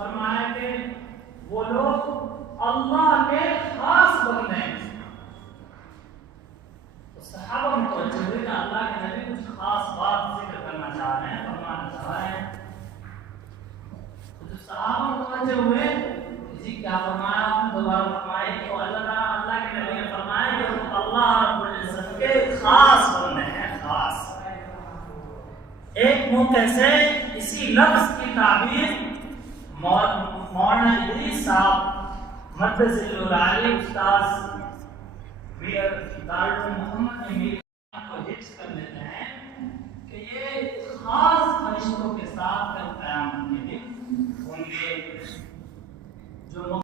فرمایا کہ وہ لوگ اللہ کے خاص بندے ہیں. تو صحابہ متوجہ ہوئے کہ اللہ کے نبی کچھ خاص بات ذکر کرنا چاہ رہے ہیں، فرمانا چاہ رہے ہیں. تو جو صحابہ متوجہ ہوئے جی کیا فرمایا، دوبارہ فرمائے. تو اللہ کے نبی نے فرمایا کہ وہ اللہ رب العزت کے خاص بندے ہیں. خاص ایک موقع سے اسی لفظ کی تعبیر مولانا ادریس صاحب مدرس العالی استاد دارالعلوم محمد نے میری کو حفظ کر لیتے ہیں کہ یہ خاص فرشتوں کے ساتھ کل قیامت کے دن ہوں گے جو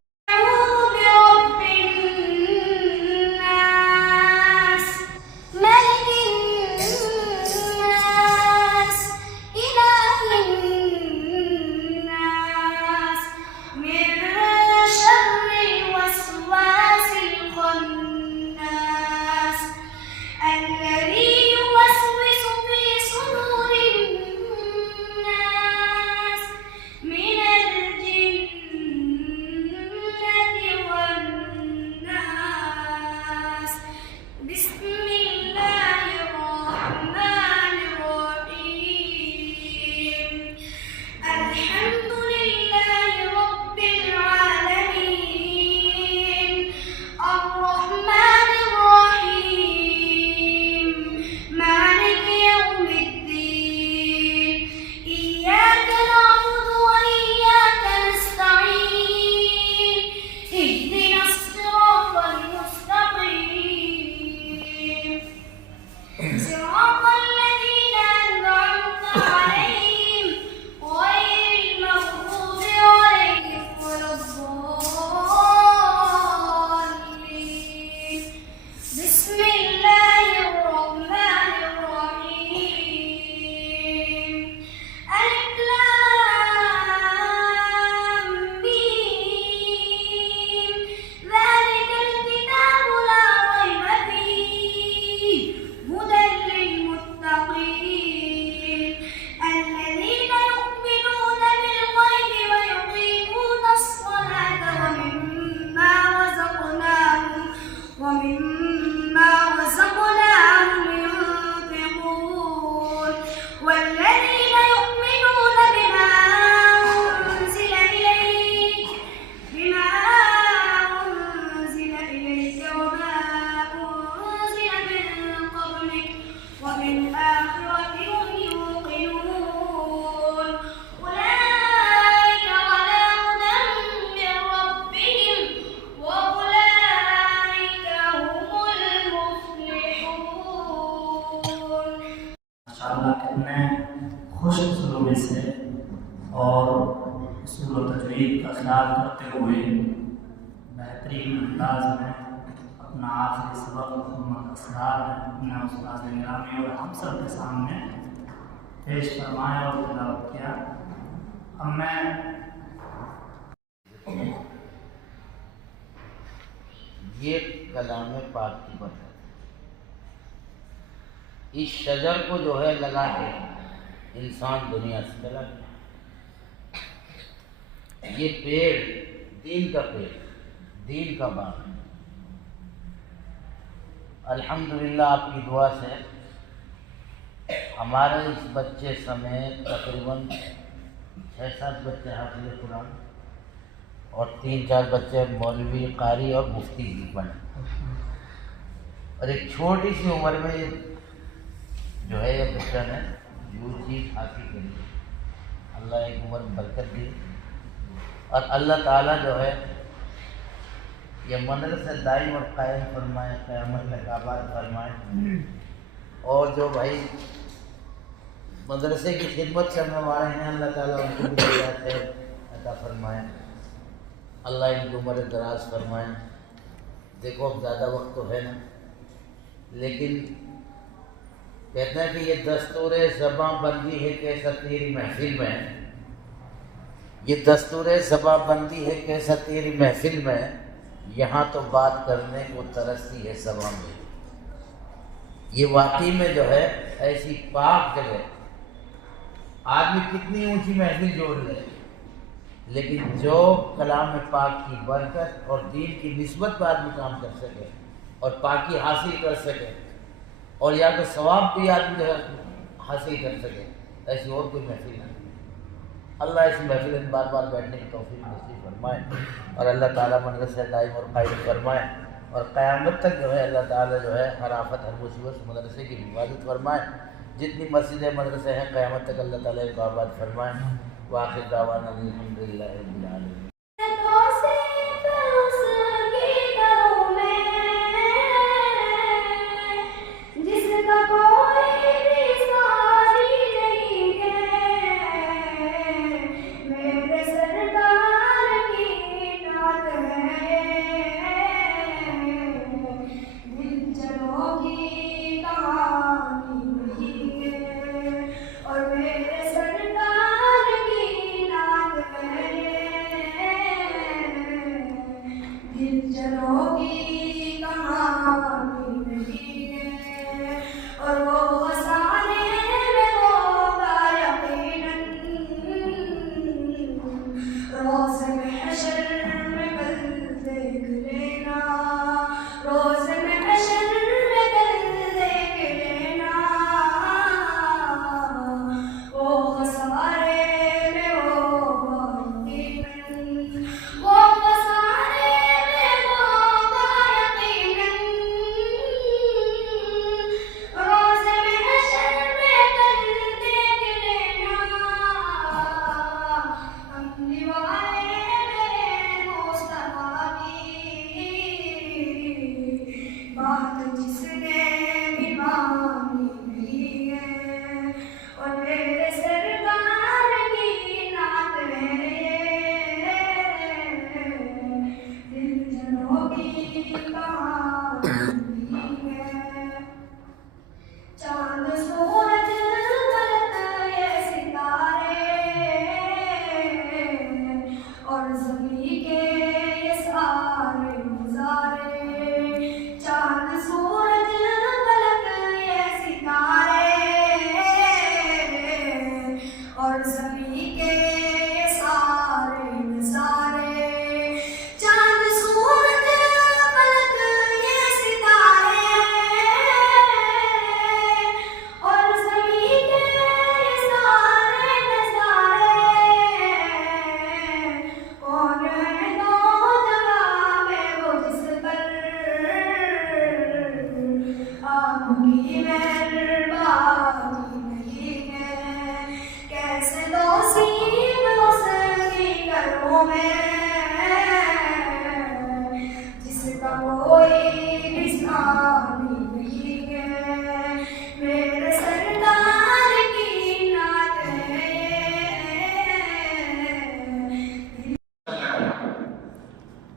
خوش اسلوبی سے اور اصول و تجوید کا خیال کرتے ہوئے بہترین انداز میں اپنا آخری سبق محمد اسرار اپنے استاد گرامی اور ہم سب کے سامنے پیش فرمایا اور تلاوت کیا. اب میں یہ کلام پاک کی بات ہے. اس شجر کو جو ہے لگا کے انسان دنیا سے چلا گیا. یہ پیڑ دین کا پیڑ، دین کا باغ. الحمدللہ آپ کی دعا سے ہمارے اس بچے سمیت تقریباً 6-7 بچے حافظ قرآن اور 3-4 بچے مولوی قاری اور مفتی بھی بنے. اور ایک چھوٹی سی عمر میں جو ہے یہ بچہ نے جو چیز حاصل کری. اللہ ایک عمر میں برکت دی اور اللہ تعالیٰ جو ہے یہ مدرسہ دائم اور قائم فرمائے، قیامت تک آباد فرمائے. اور جو بھائی مدرسے کی خدمت کرنے والے ہیں اللہ تعالیٰ ان کو بھی ہدایت عطا فرمائے. اللہ ان کی عمر دراز فرمائے. دیکھو اب زیادہ وقت تو ہے نا، لیکن کہتے ہیں کہ یہ دستور زباں بندی ہے کیسا تیری محفل میں، یہ دستور زباں بندی ہے کیسا تیری محفل میں، یہاں تو بات کرنے کو ترستی ہے زباں میں. یہ واقعی میں جو ہے ایسی پاک جگہ، آدمی کتنی اونچی محفل جوڑ لے لیکن جو کلام پاک کی برکت اور دین کی نسبت پر آدمی کام کر سکے اور پاکی حاصل کر سکے اور یا تو ثواب بھی آدمی جو ہے حاصل کر سکے، ایسی اور کوئی محفل نہیں۔ اللہ اس محفل میں بار بار بیٹھنے کی توفیق نصیب فرمائے اور اللہ تعالیٰ مدرسہ دائم اور قائم فرمائے اور قیامت تک جو ہے اللہ تعالیٰ جو ہے ہر آفت ہر مصیبت مدرسے کی حفاظت فرمائے۔ جتنی مسجدیں مدرسے ہیں قیامت تک اللہ تعالیٰ کو آباد فرمائے۔ وآخر دعوانا الحمدللہ رب العالمین۔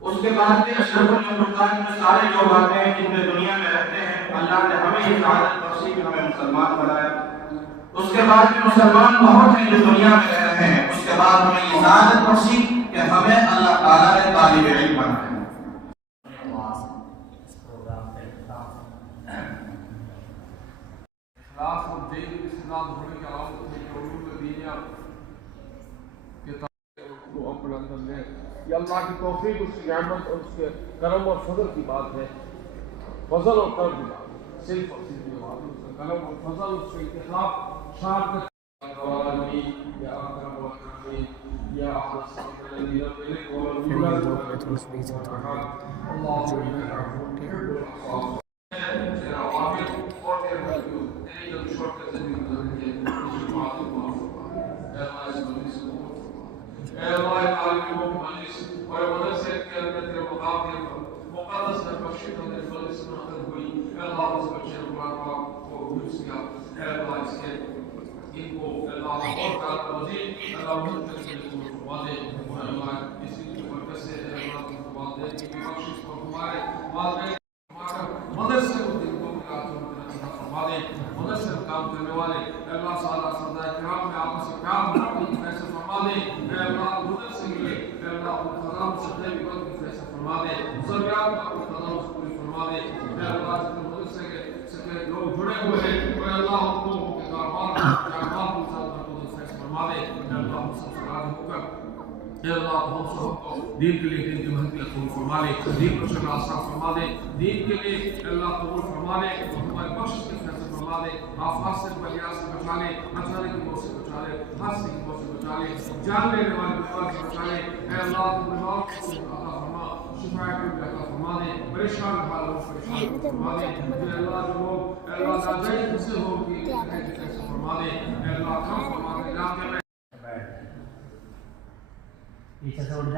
اس کے بعد میں اشرف المخلوقات میں سارے لوگ آتے ہیں جتنے دنیا میں رہتے ہیں، اللہ نے ہمیں یہ سعادت بخشی کہ ہمیں مسلمان بنایا۔ اس کے بعد میں مسلمان بہت ہیں جو دنیا میں رہ رہے ہیں، اس کے بعد ہمیں یہ سعادت بخشی کہ ہمیں اللہ تعالیٰ نے طالب علم بنایا۔ اخلاص اور دین اسلام ہونے کی علامت ہے کہ علوم دینیا کو اپنے اندر لیں۔ یہ اللہ کی توفیق، اس کی نعمت اور اس کے کرم اور فضل کی بات ہے، فضل اور کرم کی بات ہے، صرف اور صرف یہ بات ہے، اس کا کرم اور فضل، اس کے انتخاب شاعر یا اکرم الاکرمین یا احمد صلی اللہ علیہ اے اللہ تعالی کو مجلس اور مدرسے کے اندر تیرے مقام کے مقدس میں بخشش ہونے والی سنت ہوئی، اے اللہ اس بچے قرآن پاک کو حفظ کیا، اے اللہ اس کے ان کو اللہ اور کا مزید اللہ منتظر کے لیے فرما دے، اور اللہ اس کی برکت سے اے اللہ کو فرما دے کہ بخشش کو ہمارے والدین مدرسے کو دل کو ملا فرما دے، مدرسے میں کام کرنے والے اللہ صالح صدائے کرام میں آپس سے پیار محبت کی فیصل فرما دے، اے اللہ مدرسے کے لیے اے اللہ اپنے خزان سے بھی بلند کی فیصل فرما دے، ضروریات میں اپنے خزان سے پوری فرما دے، اے اللہ جتنے مدرسے کے لوگ جڑے ہوئے ہیں اے اللہ ان کو کے کاروبار کو فیصل فرما دے، اے اللہ ہم سب سے راضی ہو کر اے اللہ تو ہم سب کو دین کے لیے دین کی محنت قبول فرما لے، دین پر چلنا آسان فرما دے، دین کے لیے اے اللہ قبول فرما لے، اور ہمارے بخشش کے فیصلے فرما دے، آفات سے بلیات سے بچا لے، اچانک کی موت سے بچا لے، حادثے کی موت سے بچا لے، جان لینے والے بیمار سے بچا لے، اے اللہ تو بیمار کو عطا فرما، شفا کو عطا فرما دے، پریشان حال ہو پریشان فرما دے، اے اللہ جو لوگ اے اللہ ناجائز پھنسے ہو کہ فرما دے، اے اللہ کرم فرما دے، علاقے میں پیچھے سے اٹھ جائیں۔